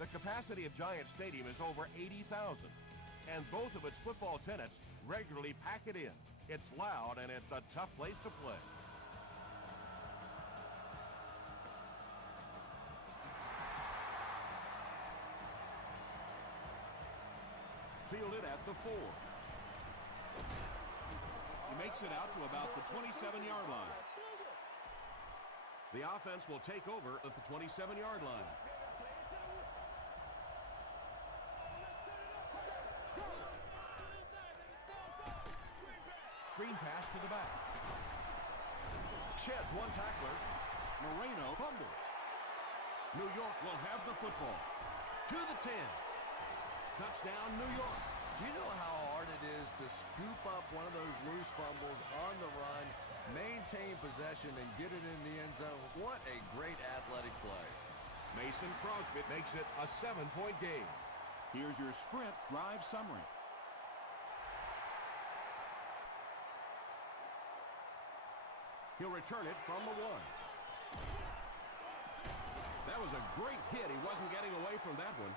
The capacity of Giant Stadium is over 80,000, and both of its football tenants regularly pack it in. It's loud and it's a tough place to play. Fielded at the 4. He makes it out to about the 27-yard line. The offense will take over at the 27-yard line. Screen pass to the back. Sheds one tackler. Moreno fumbles. New York will have the football. To the 10. Touchdown, New York. Do you know how hard it is to scoop up one of those loose fumbles on the run, maintain possession, and get it in the end zone? What a great athletic play. Mason Crosby makes it a 7-point game. Here's your sprint drive summary. He'll return it from the 1. That was a great hit. He wasn't getting away from that one.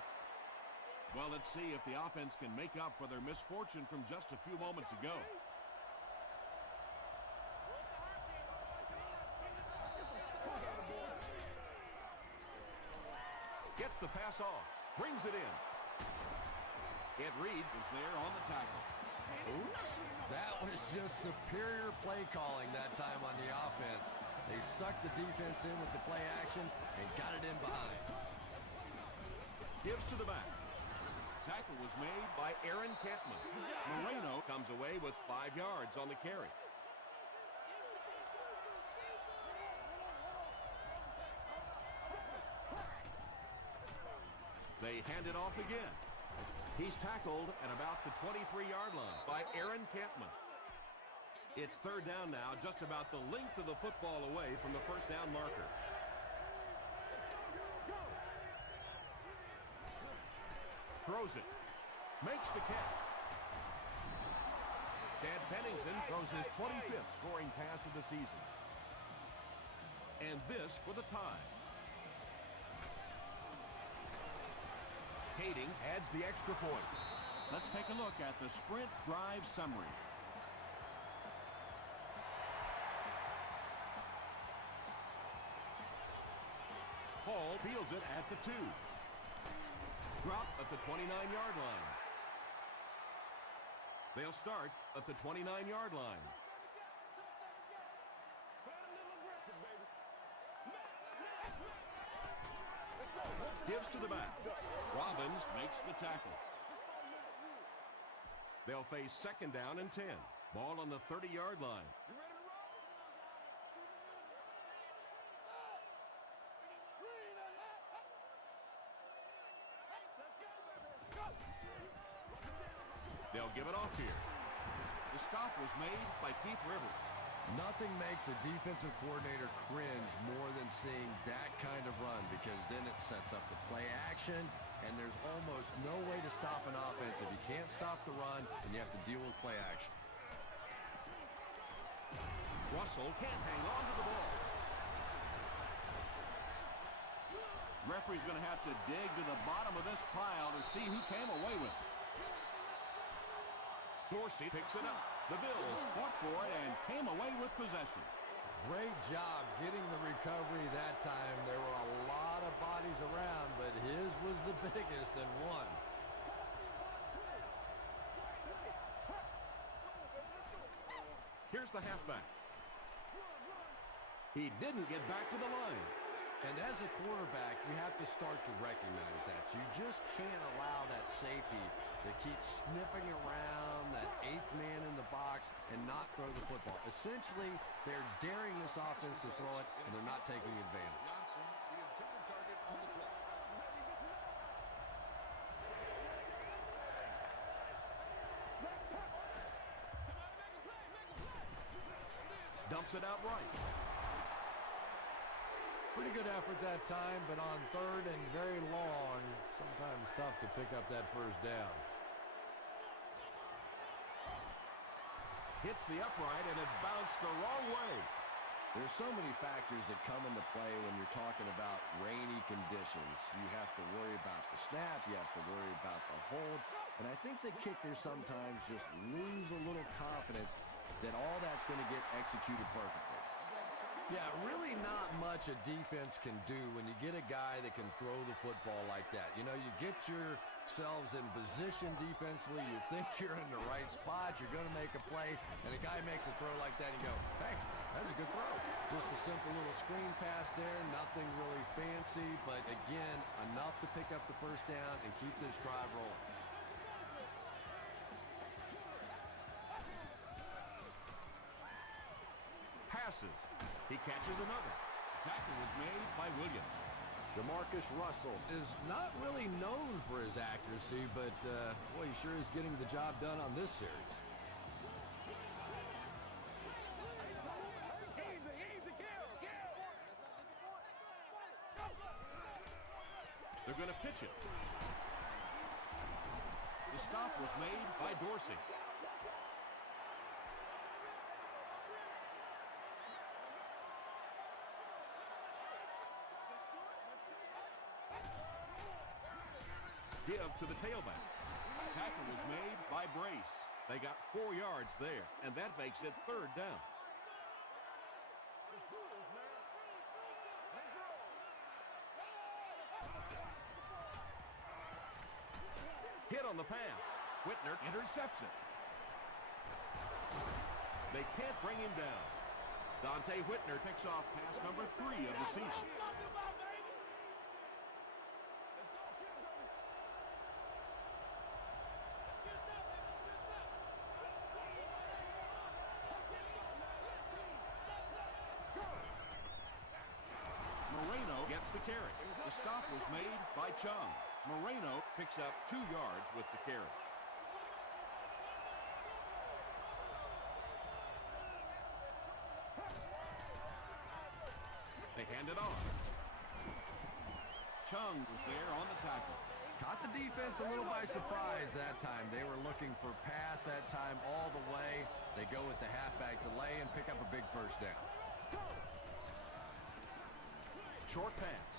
Well, let's see if the offense can make up for their misfortune from just a few moments ago. Gets the pass off. Brings it in. Ed Reed was there on the tackle. Oops. That was just superior play calling that time on the offense. They sucked the defense in with the play action and got it in behind. Gives to the back. Tackle was made by Aaron Kampman. Moreno comes away with 5 yards on the carry. They hand it off again. He's tackled at about the 23-yard line by Aaron Kampman. It's third down now, just about the length of the football away from the first down marker. Throws it. Makes the catch. Chad Pennington throws his 25th scoring pass of the season. And this for the tie. Kading adds the extra point. Let's take a look at the sprint drive summary. Hall fields it at the 2. Drop at the 29-yard line. They'll start at the 29-yard line. Gives to the back. Robbins makes the tackle. They'll face second down and 10. Ball on the 30-yard line. They'll give it off here. The stop was made by Keith Rivers. Nothing makes a defensive coordinator cringe more than seeing that kind of run, because then it sets up the play action, and there's almost no way to stop an offense if you can't stop the run and you have to deal with play action. Russell can't hang on to the ball. Referee's going to have to dig to the bottom of this pile to see who came away with it. Dorsey picks it up. The Bills fought for it and came away with possession. Great job getting the recovery that time. There were a lot of bodies around, but his was the biggest and won. Here's the halfback. He didn't get back to the line. And as a quarterback, you have to start to recognize that. You just can't allow that safety to keep sniffing around that 8th man in the box and not throw the football. Essentially, they're daring this offense to throw it, and they're not taking advantage. Dumps it out right. Pretty good effort that time, but on third and very long, sometimes tough to pick up that first down. Hits the upright, and it bounced the wrong way. There's so many factors that come into play when you're talking about rainy conditions. You have to worry about the snap. You have to worry about the hold. And I think the kickers sometimes just lose a little confidence that all that's going to get executed perfectly. Yeah, really not much a defense can do when you get a guy that can throw the football like that. You know, you get yourselves in position defensively. You think you're in the right spot. You're going to make a play, and a guy makes a throw like that, and you go, hey, that's a good throw. Just a simple little screen pass there. Nothing really fancy, but again, enough to pick up the first down and keep this drive rolling. Passes. He catches another. Tackle was made by Williams. Jamarcus Russell is not really known for his accuracy, but boy, he sure is getting the job done on this series. They're going to pitch it. The stop was made by Dorsey. Give to the tailback. Tackle was made by Brace. They got 4 yards there, and that makes it third down. Hit on the pass. Whitner intercepts it. They can't bring him down. Dante Whitner Picks off pass number 3 of the season. Moreno gets the carry. The stop was made by Chung. Moreno Picks up 2 yards with the carry. They hand it on. Chung was there on the tackle. Caught the defense a little by surprise that time. They were looking for pass that time all the way. They go with the halfback delay and pick up a big first down. Short pass.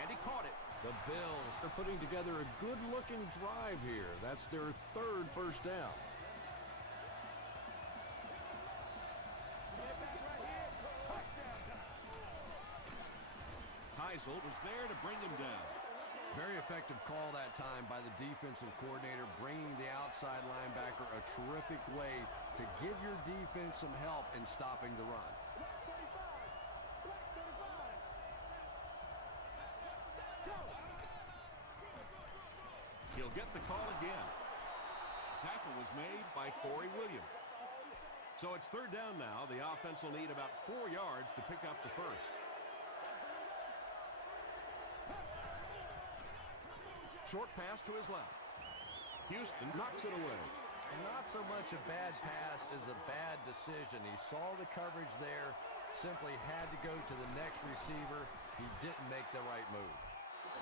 And he caught it. The Bills are putting together a good-looking drive here. That's their 3rd first down. Heisel was there to bring him down. Very effective call that time by the defensive coordinator, bringing the outside linebacker a terrific way to give your defense some help in stopping the run. He'll get the call again. Tackle was made by Corey Williams. So it's third down now. The offense will need about 4 yards to pick up the first. Short pass to his left. Houston knocks it away. And not so much a bad pass as a bad decision. He saw the coverage there, simply had to go to the next receiver. He didn't make the right move.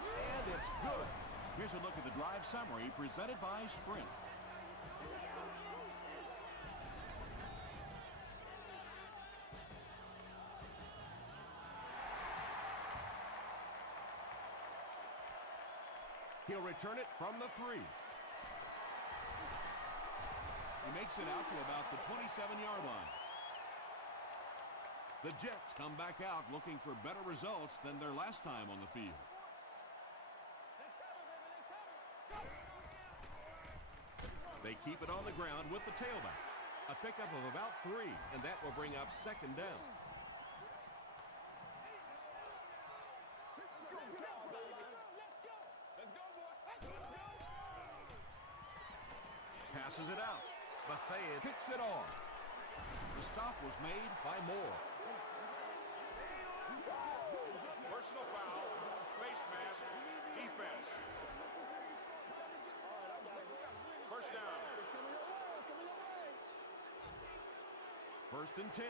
And it's good. Here's a look at the drive summary presented by Sprint. He'll return it from the 3. He makes it out to about the 27-yard line. The Jets come back out looking for better results than their last time on the field. They keep it on the ground with the tailback. A pickup of about 3, and that will bring up second down. Passes it out. Bethea picks it off. The stop was made by Moore. Personal foul, face mask, defense. First down. First and 10.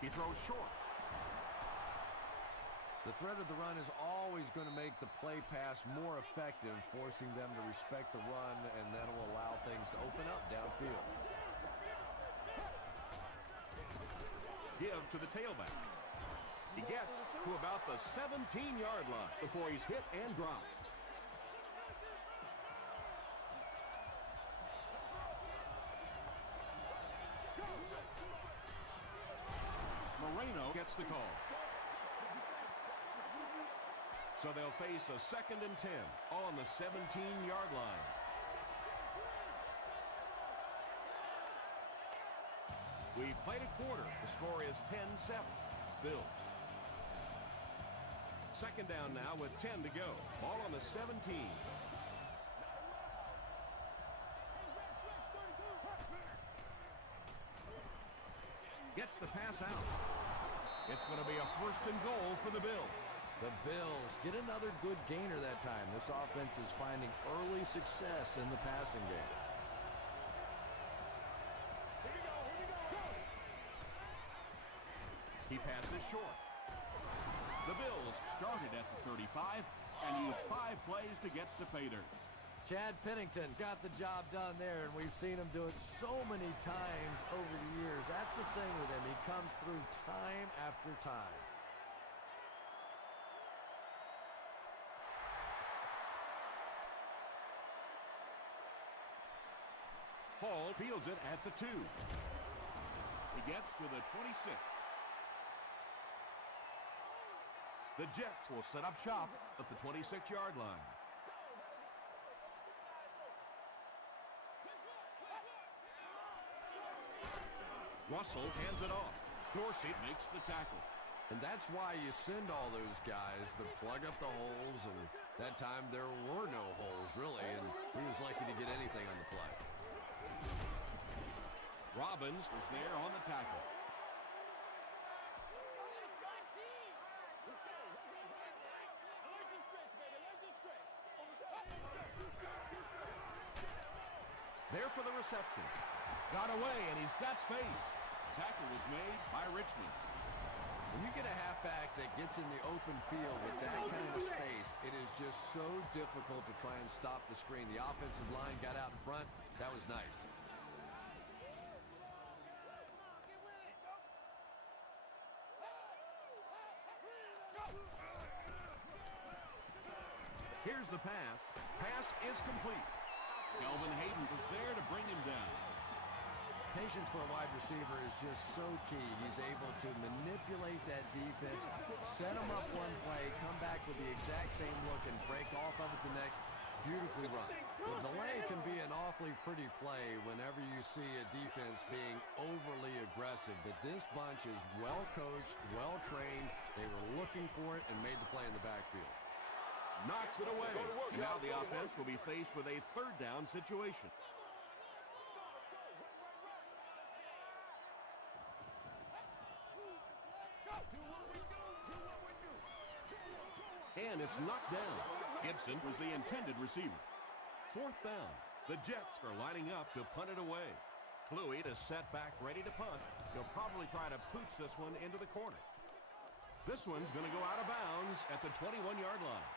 He throws short. The threat of the run is always going to make the play pass more effective, forcing them to respect the run, and that will allow things to open up downfield. Give to the tailback. He gets to about the 17-yard line before he's hit and dropped. Moreno gets the call. So they'll face a 2nd and 10, all on the 17-yard line. We've played a quarter. The score is 10-7. Bills. 2nd down now with 10 to go. Ball on the 17. Gets the pass out. It's going to be a 1st and goal for the Bills. The Bills get another good gainer that time. This offense is finding early success in the passing game. He passes short. The Bills started at the 35 and used 5 plays to get to pay dirt. Chad Pennington got the job done there, and we've seen him do it so many times over the years. That's the thing with him. He comes through time after time. Hall fields it at the 2. He gets to the 26. The Jets will set up shop at the 26-yard line. Russell hands it off. Dorsey makes the tackle. And that's why you send all those guys to plug up the holes, and that time there were no holes, really, and he was lucky to get anything on the play. Robbins was there on the tackle. There for the reception. Got away, and he's got space. Tackle was made by Richmond. When you get a halfback that gets in the open field with that kind of space, it is just so difficult to try and stop the screen. The offensive line got out in front. That was nice. Here's the pass. Pass is complete. Kelvin Hayden was there to bring him down. Patience for a wide receiver is just so key. He's able to manipulate that defense, set them up one play, come back with the exact same look, and break off of it the next. Beautifully run. The delay can be an awfully pretty play whenever you see a defense being overly aggressive, but this bunch is well coached, well trained. They were looking for it and made the play in the backfield. Knocks it away. And now the offense will be faced with a 3rd down situation. And it's knocked down. Gibson was the intended receiver. 4th down. The Jets are lining up to punt it away. Kluwe is set back ready to punt. He'll probably try to pooch this one into the corner. This one's going to go out of bounds at the 21-yard line.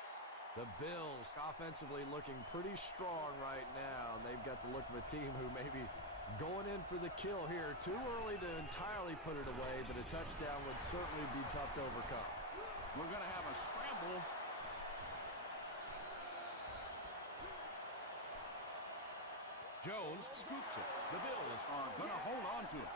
The Bills offensively looking pretty strong right now, and they've got the look of a team who may be going in for the kill here. Too early to entirely put it away, but a touchdown would certainly be tough to overcome. We're going to have a scramble. Jones scoops it. The Bills Are going to hold on to it.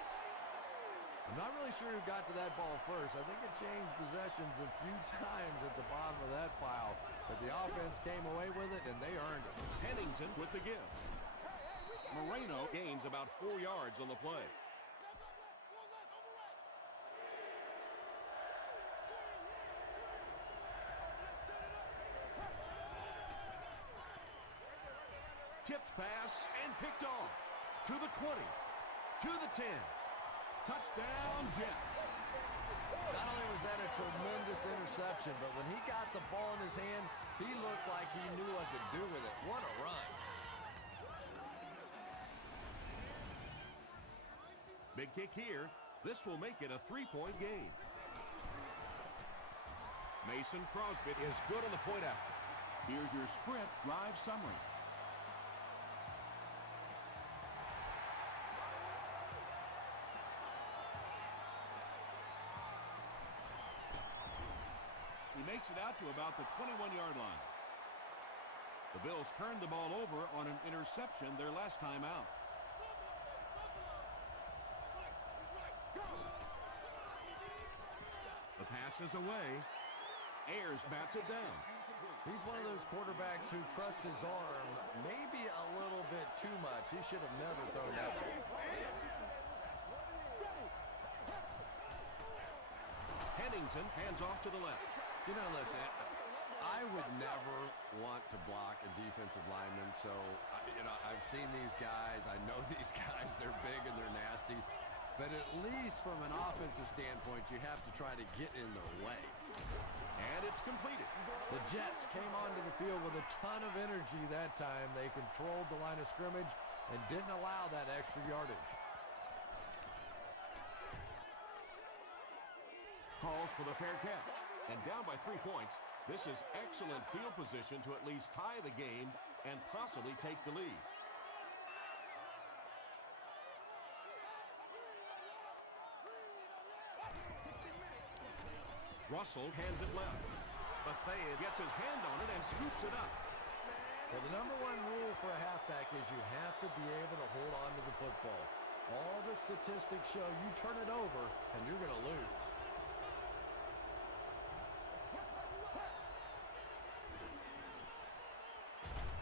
I'm not really sure who got to that ball first. I think it changed possessions a few times at the bottom of that pile, but the offense came away with it, and they earned it. Pennington with the give. Moreno gains about 4 yards on the play. Tipped pass and picked off. To the 20. To the 10. Touchdown, Jets. Not only was that a tremendous interception, but when he got the ball in his hand, he looked like he knew what to do with it. What a run. Big kick here. This will make it a 3-point game. Mason Crosby is good on the point after. Here's your sprint drive summary. He makes it out to about the 21-yard line. The Bills turned the ball over on an interception their last time out. The pass is away. Ayers bats it down. He's one of those quarterbacks who trusts his arm maybe a little bit too much. He should have never thrown that one. Pennington hands off to the left. You know, listen, I would never want to block a defensive lineman. So, I've seen these guys. I know these guys. They're big and they're nasty. But at least from an offensive standpoint, you have to try to get in their way. And it's completed. The Jets came onto the field with a ton of energy that time. They controlled the line of scrimmage and didn't allow that extra yardage. Calls for the fair catch. And down by 3 points, this is excellent field position to at least tie the game and possibly take the lead. Russell hands it left. Bethea gets his hand on it and scoops it up. Well, the number one rule for a halfback is you have to be able to hold on to the football. All the statistics show you turn it over and you're going to lose.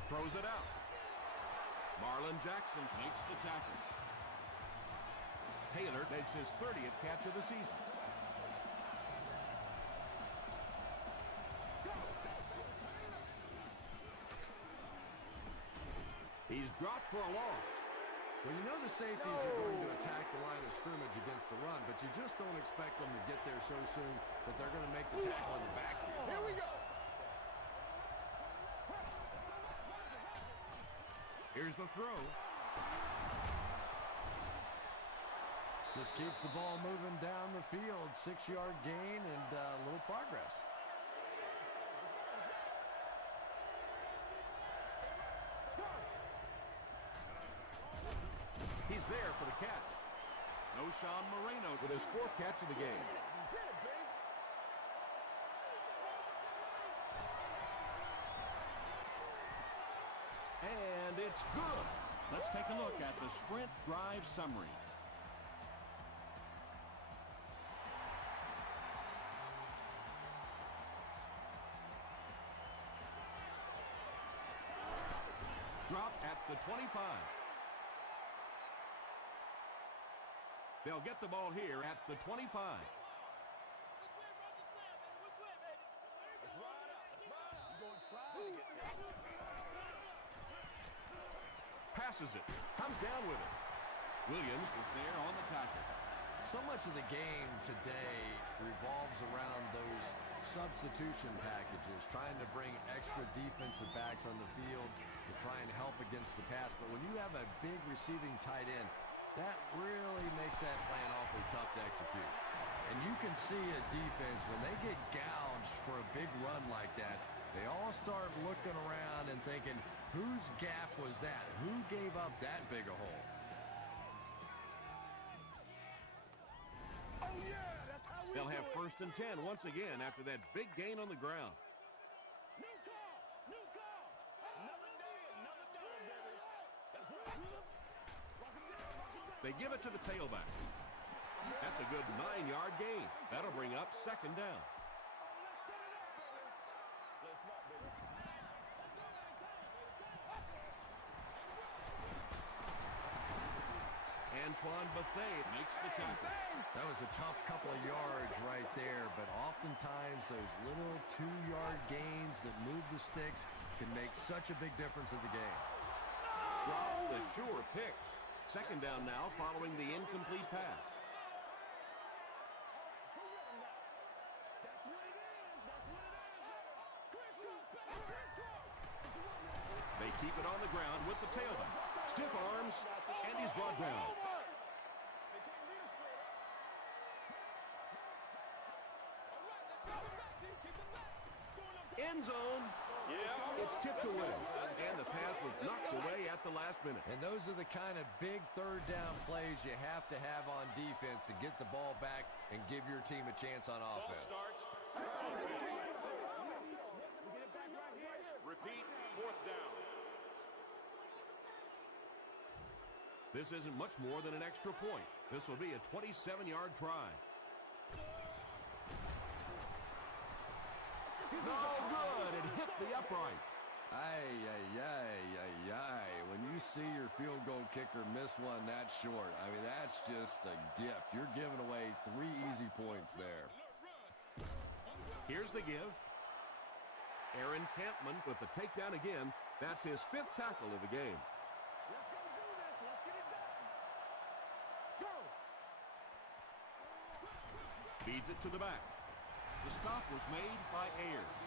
Throws it out. Marlon Jackson makes the tackle. Taylor makes his 30th catch of the season. He's dropped for a loss. Well, you know the safeties are going to attack the line of scrimmage against the run, but you just don't expect them to get there so soon that they're going to make the tackle in the backfield. Here we go. Here's the throw. Just keeps the ball moving down the field. 6-yard gain and a little progress. He's there for the catch. No Sean Moreno With his 4th catch of the game. And it's good. Let's take a look at the sprint drive summary. Drop at the 25. They'll get the ball here at the 25. Passes it. Comes down with it. Williams was there on the tackle. So much of the game today revolves around those substitution packages, trying to bring extra defensive backs on the field to try and help against the pass. But when you have a big receiving tight end, that really makes that plan awfully tough to execute. And you can see a defense, when they get gouged for a big run like that, they all start looking around and thinking, whose gap was that? Who gave up that big a hole? Oh, yeah, that's how we They'll do have it. 1st and 10 once again after that big gain on the ground. New call. New call. Another day, another dollar, baby. That's right. Walk him down, walk him down. They give it to the tailback. That's a good 9-yard gain. That'll bring up 2nd down. Antoine Bethea makes the tackle. That was a tough couple of yards right there, but oftentimes those little 2-yard gains that move the sticks can make such a big difference in the game. Drops the sure pick. 2nd down now following the incomplete pass. They keep it on the ground with the tailback. Stiff arms, and he's brought down. End zone. Yeah. It's tipped away, and the pass was knocked away at the last minute. And those are the kind of big third down plays you have to have on defense to get the ball back and give your team a chance on False offense. start. Offense. Repeat, fourth down. This isn't much more than an extra point. This will be a 27-yard try. No good. It hit the upright. Ay, ay, ay, ay, ay. When you see your field goal kicker miss one that short, I mean, that's just a gift. You're giving away 3 easy points there. Here's the give. Aaron Campman with the takedown again. That's his 5th tackle of the game. Let's go do this. Let's get it done. Go. Feeds it to the back. The stop was made by Ayers.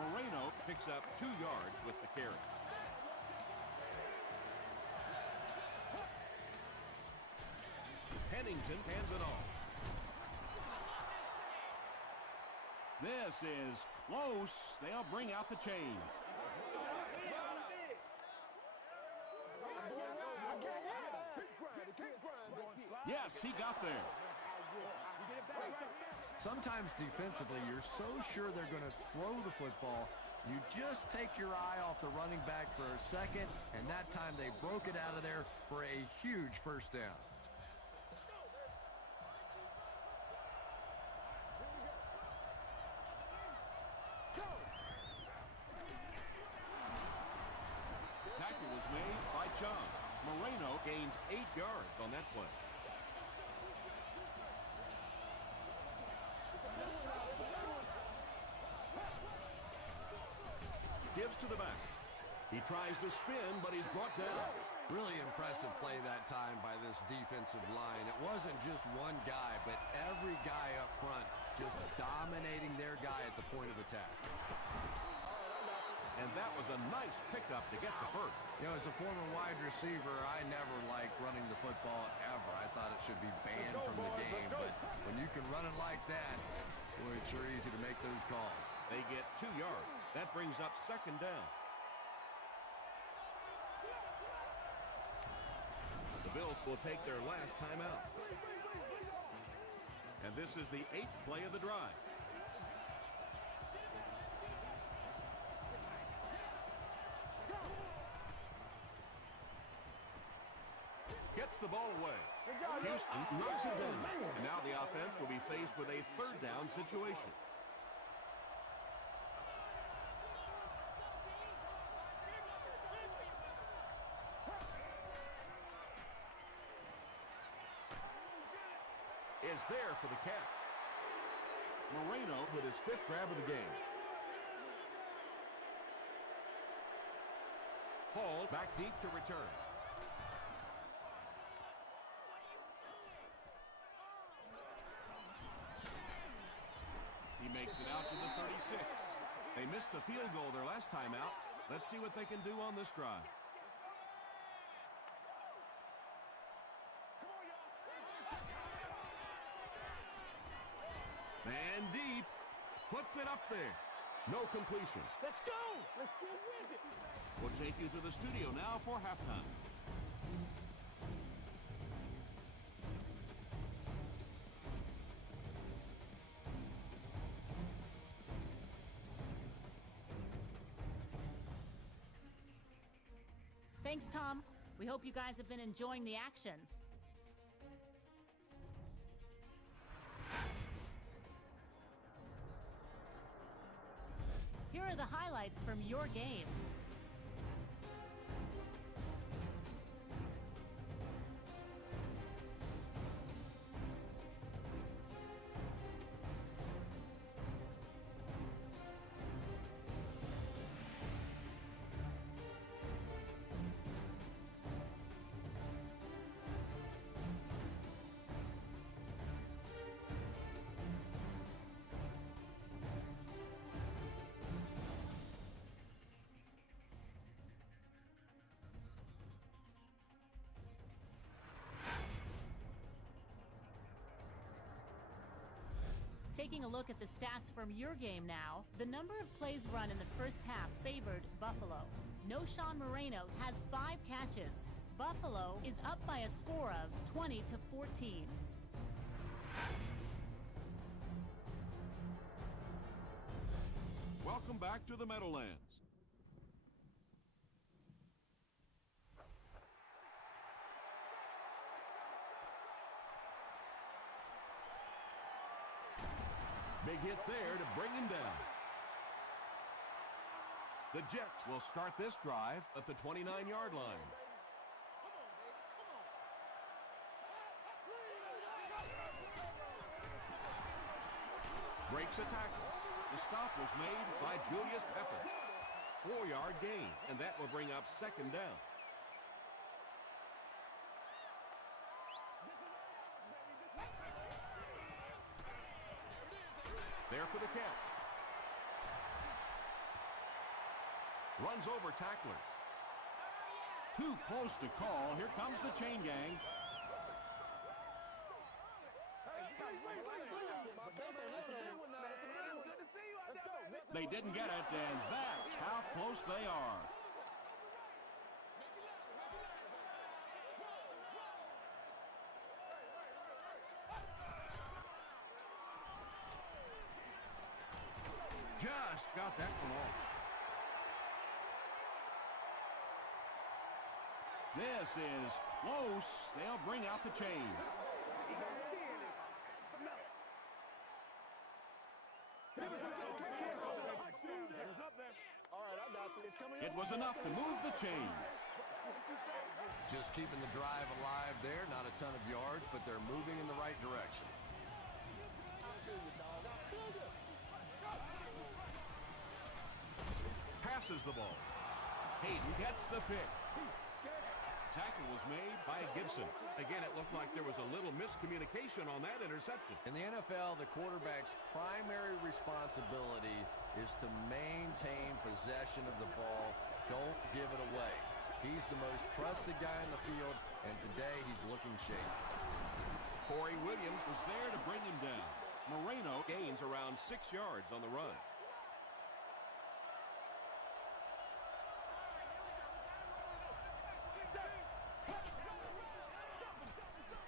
Moreno Picks up 2 yards with the carry. Pennington hands it off. This is close. They'll bring out the chains. Yes, he got there. Sometimes defensively, you're so sure they're going to throw the football, you just take your eye off the running back for a second, and that time they broke it out of there for a huge first down. Tackle was made by John. Moreno Gains 8 yards on that play. Gives to the back. He tries to spin, but he's brought down. Really impressive play that time by this defensive line. It wasn't just one guy, but every guy up front just dominating their guy at the point of attack. And that was a nice pickup to get the first. You know, as a former wide receiver, I never liked running the football ever. I thought it should be banned from the game. But when you can run it like that, boy, it's sure easy to make those calls. They get 2 yards. That brings up 2nd down. The Bills will take their last timeout. And this is the 8th play of the drive. Gets the ball away. Houston knocks it down. And now the offense will be faced with a 3rd down situation. Is there for the catch. Moreno With his 5th grab of the game. Hall back deep to return. He makes it out to the 36. They missed the field goal their last time out. Let's see what they can do on this drive. Man deep. Puts it up there. No completion. Let's go. Let's get with it. We'll take you to the studio now for halftime. Thanks, Tom. We hope you guys have been enjoying the action. Here are the highlights from your game. Taking a look at the stats from your game now, the number of plays run in the first half favored Buffalo. Noshawn Moreno has 5 catches. Buffalo is up by a score of 20-14. Welcome back to the Meadowlands. Big hit there to bring him down. The Jets will start this drive at the 29-yard line. Breaks a tackle. The stop was made by Julius Pepper. 4-yard gain, and that will bring up second down. There for the catch. Runs over tacklers. Too close to call. Here comes the chain gang. They didn't get it, and that's how close they are. Just got that one off. This is close. They'll bring out the chains. It was enough to move the chains. Just keeping the drive alive there. Not a ton of yards, but they're moving in the right direction. Passes the ball. Hayden gets the pick. Tackle was made by Gibson. Again, it looked like there was a little miscommunication on that interception. In the NFL, the quarterback's primary responsibility is to maintain possession of the ball. Don't give it away. He's the most trusted guy in the field, and today he's looking shaky. Corey Williams was there to bring him down. Moreno gains around 6 yards on the run.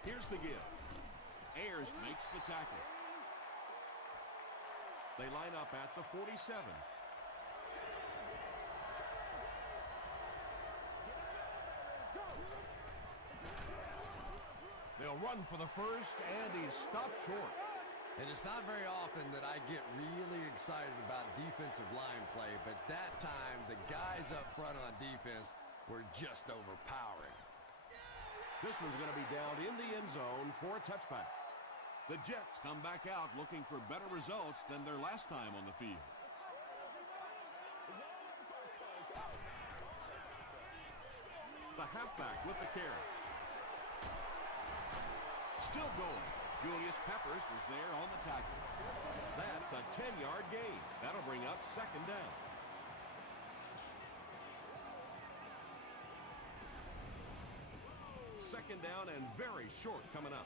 Here's the give. Ayers makes the tackle. They line up at the 47. They'll run for the first, and he's stopped short. And it's not very often that I get really excited about defensive line play, but that time the guys up front on defense were just overpowering. This one's going to be down in the end zone for a touchback. The Jets come back out looking for better results than their last time on the field. The halfback with the carry. Still going. Julius Peppers was there on the tackle. That's a 10-yard gain. That'll bring up second down. Second down and very short coming up.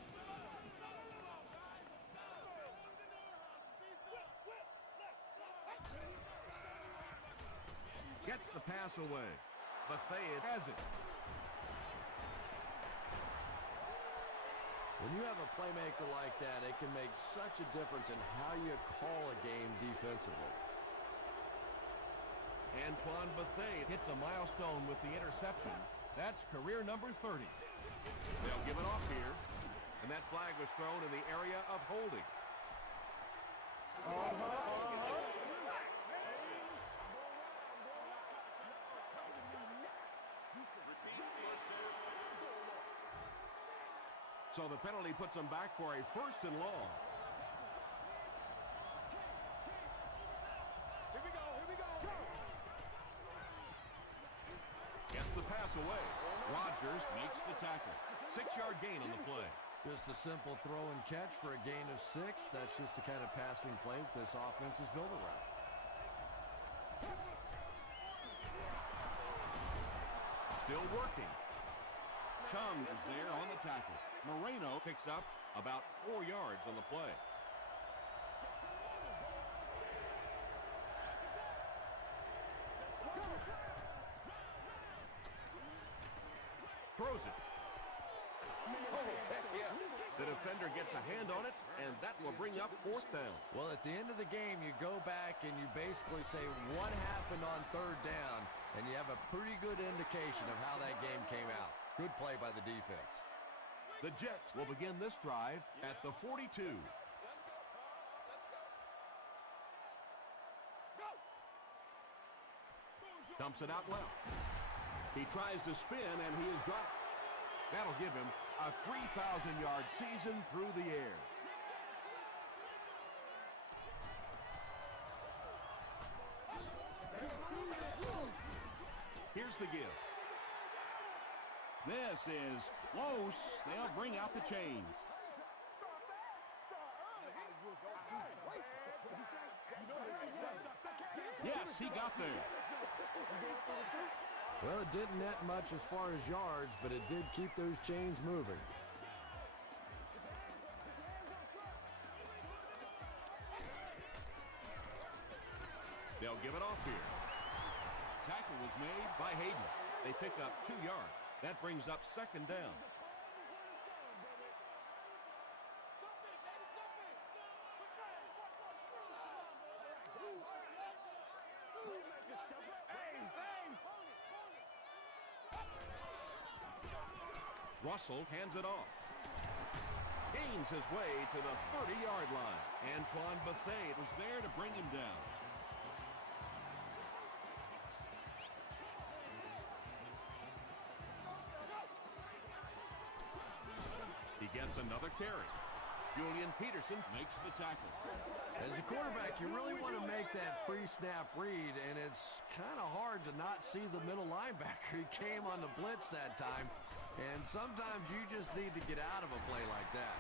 Gets the pass away. Bethea has it. When you have a playmaker like that, it can make such a difference in how you call a game defensively. Antoine Bethea hits a milestone with the interception. That's career number 30. They'll give it off here. And that flag was thrown in the area of holding. So the penalty puts them back for a first and long. Here we go. Gets the pass away. Rodgers makes the tackle. 6-yard gain on the play. Just a simple throw and catch for a gain of 6. That's just the kind of passing play this offense is built around. Still working. Chung is there on the tackle. Moreno Picks up about 4 yards on the play. gets a hand on it, and that will bring up 4th down. Well, at the end of the game, you go back and you basically say what happened on 3rd down, and you have a pretty good indication of how that game came out. Good play by the defense. The Jets will begin this drive at the 42. Dumps it out left. He tries to spin, and he is dropped. That'll give him a 3,000-yard season through the air. Here's the give. This is close. They'll bring out the chains. Yes, he got there. Well, it didn't net much as far as yards, but it did keep those chains moving. They'll give it off here. Tackle was made By Hayden. They pick up 2 yards. That brings up 2nd down. Russell hands it off. Gains his way to the 30-yard line. Antoine Bethea was there to bring him down. He gets another carry. Julian Peterson Makes the tackle. As a quarterback, you really want to make that pre-snap read, and it's kind of hard to not see the middle linebacker. He came on the blitz that time, and sometimes you just need to get out of a play like that.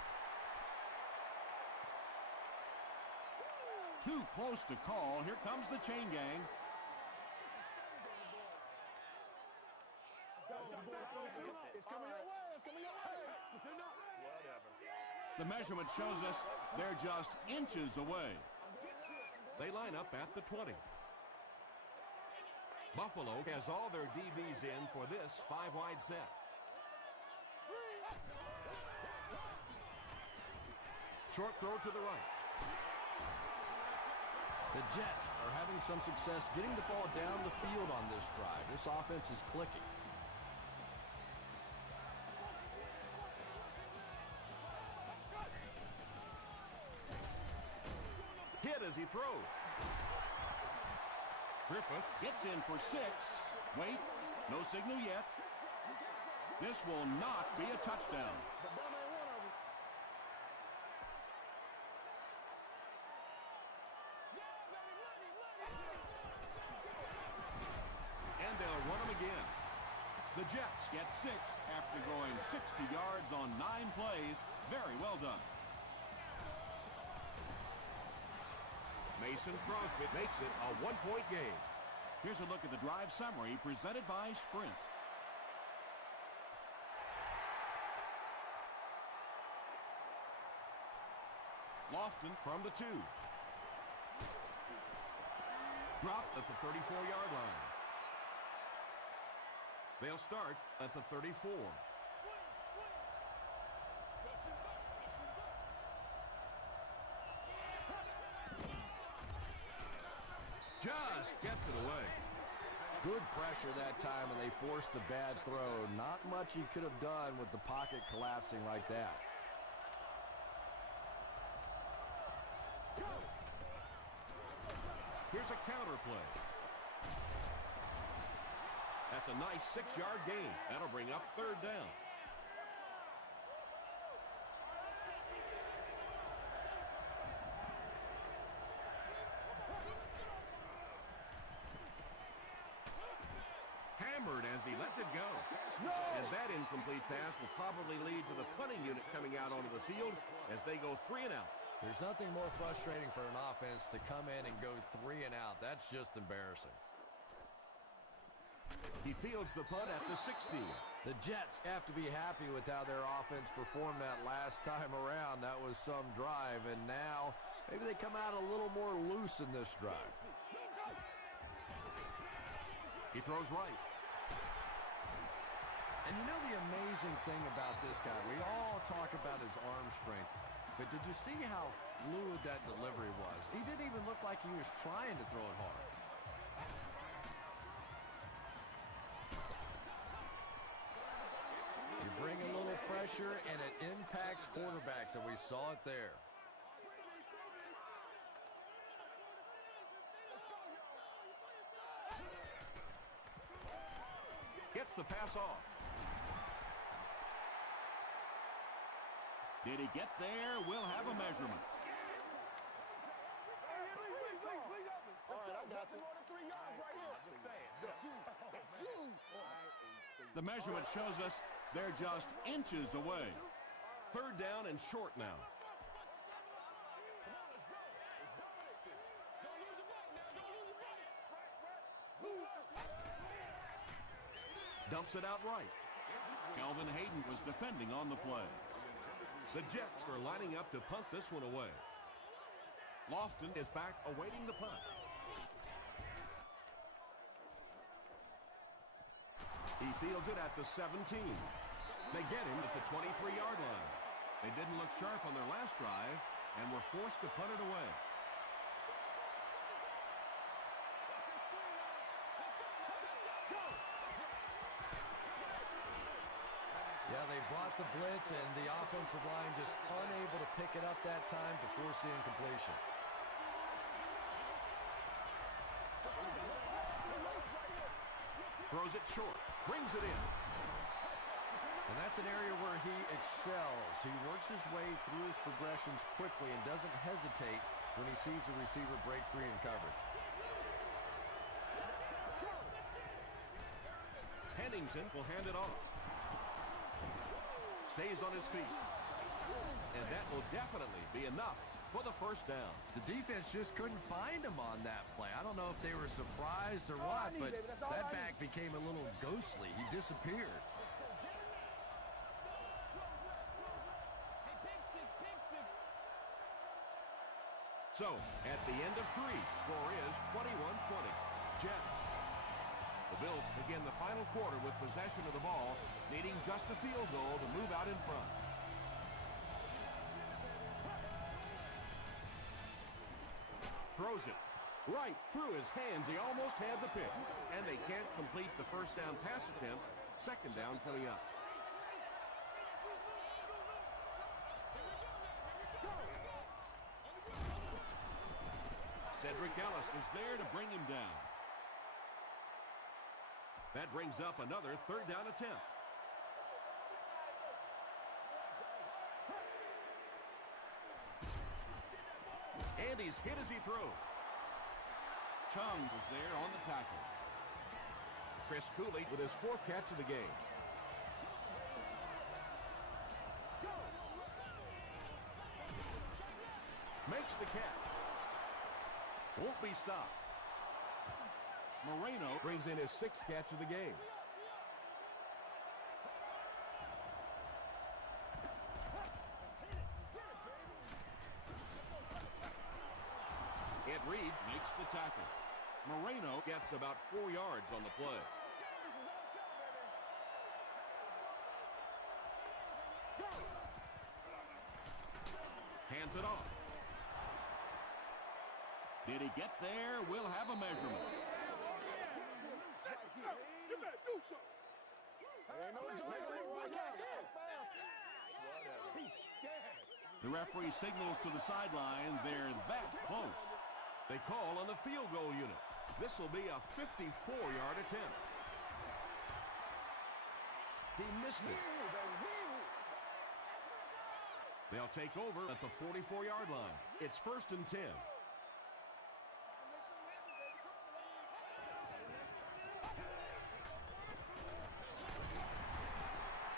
Too close to call. Here comes the chain gang. It's coming your way. It's coming your way. The measurement shows us they're just inches away. They line up at the 20. Buffalo has all their DBs in for this 5-wide set. Short throw to the right. The Jets are having some success getting the ball down the field on this drive. This offense is clicking. Hit as he throws. Griffith gets in for 6. Wait, no signal yet. This will not be a touchdown. And they'll run him again. The Jets get 6 after going 60 yards on 9 plays. Very well done. Mason Crosby makes it a 1-point game. Here's a look at the drive summary presented by Sprint. Lofton from the 2. Dropped at the 34-yard line. They'll start at the 34. Just gets it away. Good pressure that time, and they forced a bad throw. Not much he could have done with the pocket collapsing like that. Here's a counter play. That's a nice 6-yard gain. That'll bring up 3rd down. Hammered as he lets it go. And that incomplete pass will probably lead to the punting unit coming out onto the field as they go 3 and out. There's nothing more frustrating for an offense to come in and go 3 and out. That's just embarrassing. He fields the punt at the 60. The Jets have to be happy with how their offense performed that last time around. That was some drive, and now maybe they come out a little more loose in this drive. He throws right. And you know the amazing thing about this guy, we all talk about his arm strength. but did you see how fluid that delivery was? He didn't even look like he was trying to throw it hard. You bring a little pressure, and it impacts quarterbacks, and we saw it there. Gets the pass off. Did he get there? We'll have a measurement. All right, I got you. More than 3 yards right here. Just saying. The measurement shows us they're just inches away. Third down and short now. Dumps it out right. Kelvin Hayden was defending on the play. The Jets are lining up to punt this one away. Lofton is back awaiting the punt. He fields it at the 17. They get him at the 23-yard line. They didn't look sharp on their last drive and were forced to punt it away. Yeah, they brought the blitz, and the offensive line just unable to pick it up that time before seeing completion. Throws it short. Brings it in. And that's an area where he excels. He works his way through his progressions quickly and doesn't hesitate when he sees the receiver break free in coverage. Pennington will hand it off. Stays on his feet. And that will definitely be enough for the first down. The defense just couldn't find him on that play. I don't know if they were surprised or what, but that back became a little ghostly. He disappeared. So, at the end of 3, score is 21-20. Jets. The Bills begin the final quarter with possession of the ball, needing just a field goal to move out in front. Throws it right through his hands. He almost had the pick. And they can't complete the first down pass attempt. Second down coming up. Cedric Ellis is there to bring him down. That brings up another third down attempt. And he's hit as he throws. Chung was there on the tackle. Chris Cooley with his 4th catch of the game. Makes the catch. Won't be stopped. Moreno Brings in his 6th catch of the game. Ed Reed makes the tackle. Moreno gets about 4 yards on the play. Hands it off. Did he get there? We'll have a measurement. You better do something. Ain't no joint right here. He's scared. The referee signals to the sideline. They're that close. They call on the field goal unit. This will be a 54-yard attempt. He missed it. They'll take over at the 44-yard line. It's 1st and 10.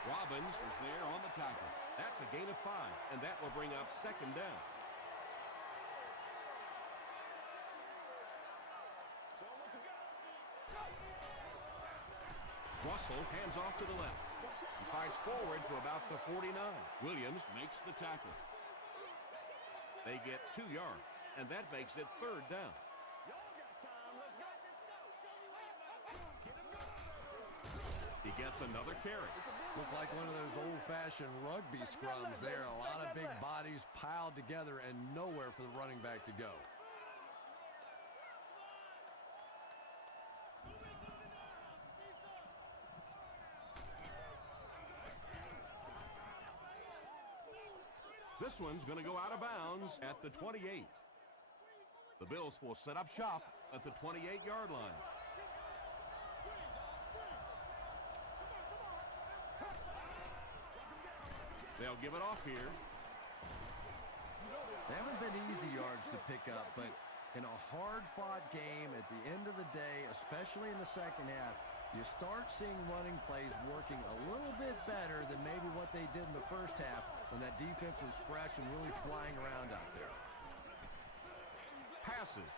Robbins is there on the tackle. That's a gain of 5, and that will bring up second down. Russell hands off to the left. He fires forward to about the 49. Williams makes the tackle. They get 2 yards, and that makes it third down. He gets another carry. Looked like one of those old-fashioned rugby scrums there. A lot of big bodies piled together and nowhere for the running back to go. This one's going to go out of bounds at the 28. The Bills will set up shop at the 28-yard line. They'll give it off here. They haven't been easy yards to pick up, but in a hard-fought game at the end of the day, especially in the second half, you start seeing running plays working a little bit better than maybe what they did in the first half when that defense was fresh and really flying around out there. Passes.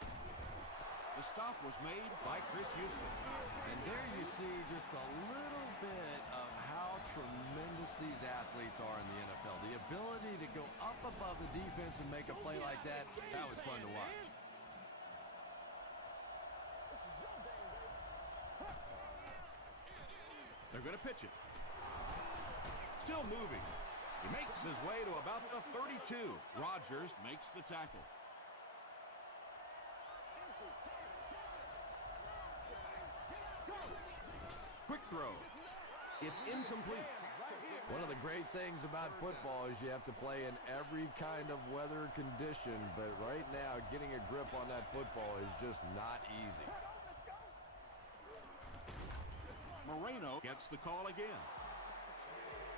The stop was made by Chris Houston. And there you see just a little bit of how tremendous these athletes are in the NFL. The ability to go up above the defense and make a play like that, that was fun to watch. They're going to pitch it. Still moving. He makes his way to about the 32. Rodgers makes the tackle. Quick throw. It's incomplete. One of the great things about football is you have to play in every kind of weather condition, but right now getting a grip on that football is just not easy. Moreno Gets the call again.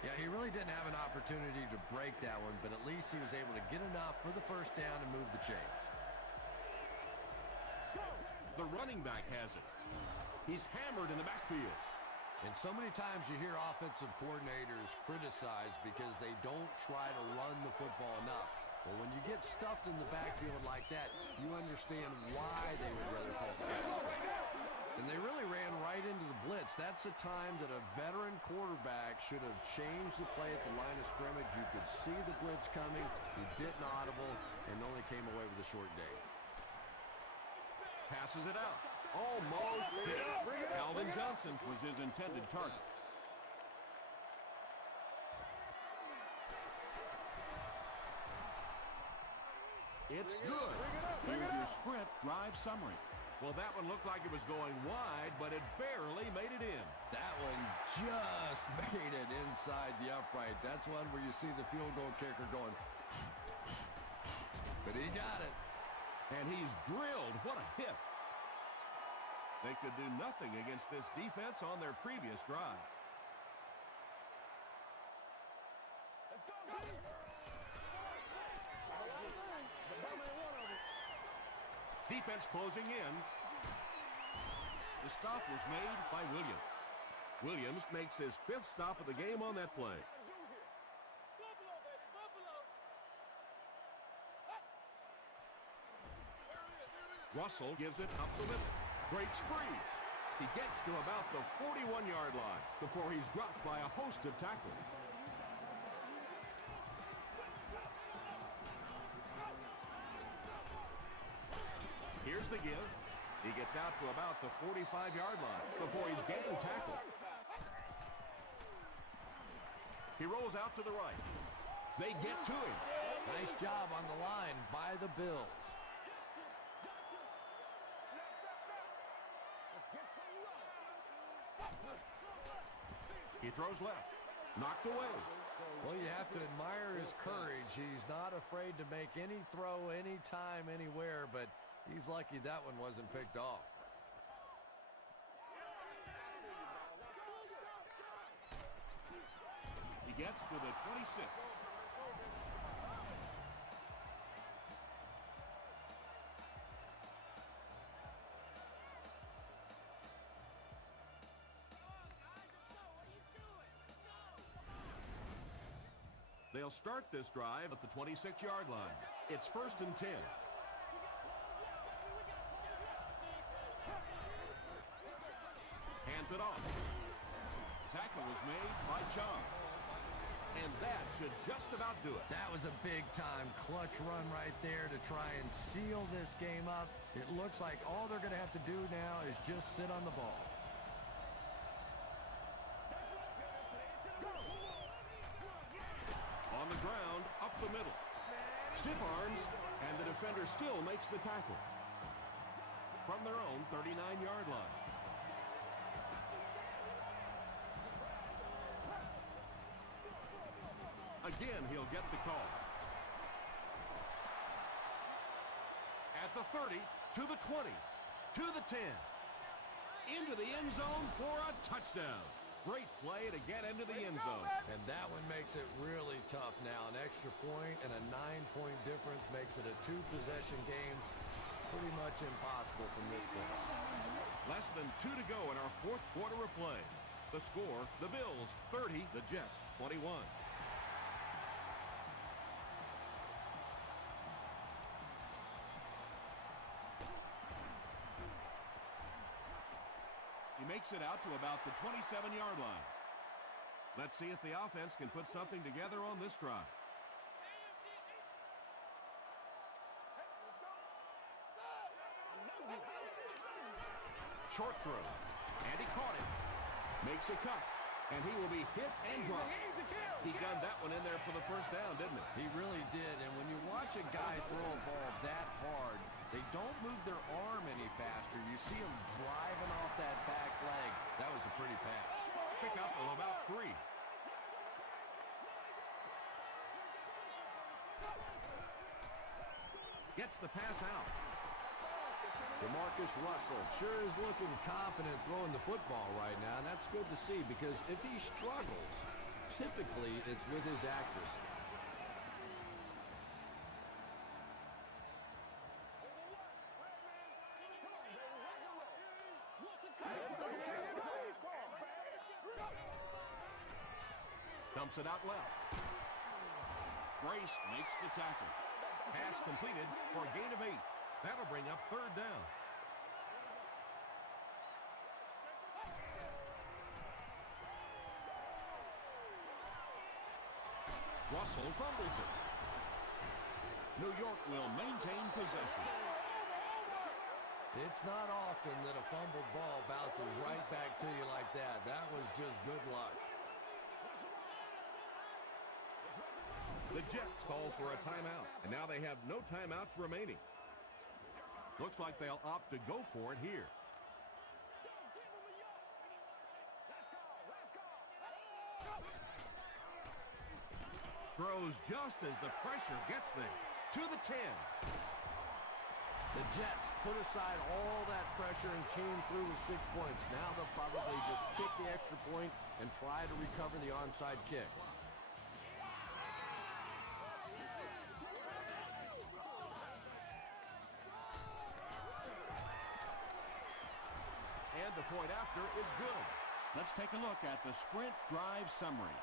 Yeah, he really didn't have an opportunity to break that one, but at least he was able to get enough for the first down and move the chains. The running back has it. He's hammered in the backfield. And so many times you hear offensive coordinators criticized because they don't try to run the football enough. Well, when you get stuffed in the backfield like that, you understand why they would rather call the pass play. And they really ran right into the blitz. That's a time that a veteran quarterback should have changed the play at the line of scrimmage. You could see the blitz coming. He didn't audible and only came away with a short gain. Passes it out. Almost hit. Calvin Johnson was his intended target. It's good. Here's your sprint drive summary. Well, that one looked like it was going wide, but it barely made it in. That one just made it inside the upright. That's one where you see the field goal kicker going, but he got it. And he's drilled. What a hit. They could do nothing against this defense on their previous drive. Defense closing in. The stop was made by Williams. Williams makes his 5th stop of the game on that play. Russell gives it up the middle. Breaks free. He gets to about the 41-yard line before he's dropped by a host of tackles. Here's the give. He gets out to about the 45-yard line before he's getting tackled. He rolls out to the right. They get to him. Nice job on the line by the Bills. He throws left. Knocked away. Well, you have to admire his courage. He's not afraid to make any throw, anytime, anywhere, but he's lucky that one wasn't picked off. He gets to the 26. They'll start this drive at the 26-yard line. It's 1st and 10. Hands it off. Tackle was made by Chung. And that should just about do it. That was a big-time clutch run right there to try and seal this game up. It looks like all they're going to have to do now is just sit on the ball. Stiff arms, and the defender still makes the tackle. From their own 39-yard line. Again, he'll get the call. At the 30, to the 20, to the 10. Into the end zone for a touchdown. Great play to get into the end zone. And that one makes it really tough now. An extra point and a 9-point difference makes it a 2-possession game. Pretty much impossible from this point. Less than 2 to go in our fourth quarter of play. The score, the Bills 30, the Jets 21. He makes it out to about the 27-yard line. Let's see if the offense can put something together on this drive. Short throw, and he caught it. Makes a cut, and he will be hit and dropped. He gunned that one in there for the first down, didn't he? He really did, and when you watch a guy throw a ball that hard, they don't move their arm any faster. You see him driving off that back leg. That was a pretty pass. Pickup of about 3. Gets the pass out. Jamarcus Russell sure is looking confident throwing the football right now, and that's good to see because if he struggles, typically it's with his accuracy. Dumps it out left. Brace makes the tackle. Pass completed for a gain of 8. That'll bring up third down. Russell fumbles it. New York will maintain possession. It's not often that a fumbled ball bounces right back to you like that. That was just good luck. The Jets call for a timeout, and now they have no timeouts remaining. Looks like they'll opt to go for it here. Throws just as the pressure gets there. To the 10. The Jets put aside all that pressure and came through with 6 points. Now they'll probably just kick the extra point and try to recover the onside kick. And the point after is good. Let's take a look at the sprint drive summary.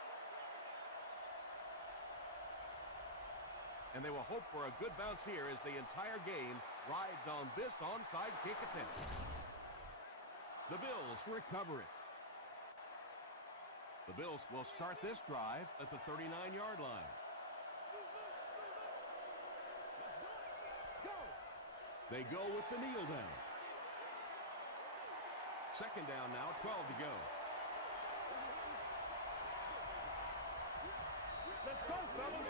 And they will hope for a good bounce here as the entire game rides on this onside kick attempt. The Bills recover it. The Bills will start this drive at the 39-yard line. They go with the kneel down. Second down now, 12 to go. Let's go, fellas.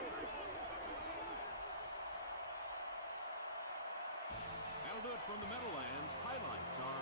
That'll do it from the Meadowlands. Highlights are